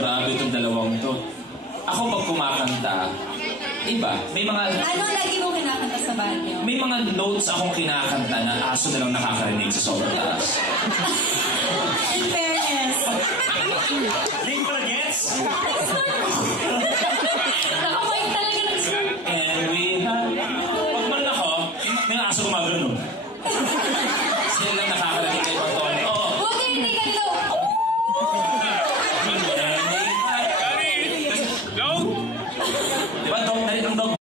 Grabe itong dalawang to. Ako pag kumakanta, iba. May mga... Ano lagi mo kinakanta sa banyo? May mga notes akong kinakanta na aso na lang nakakarinig sa sobrang taas. In fairness. Link pala gets? Nakapoint talaga ng sir. And we have... Pag man ako, may aso gumagano. Sila lang nakakarinig kay Panton. Oo. Huwag kayo hindi ganito. Diba, dog? Dali ng dog.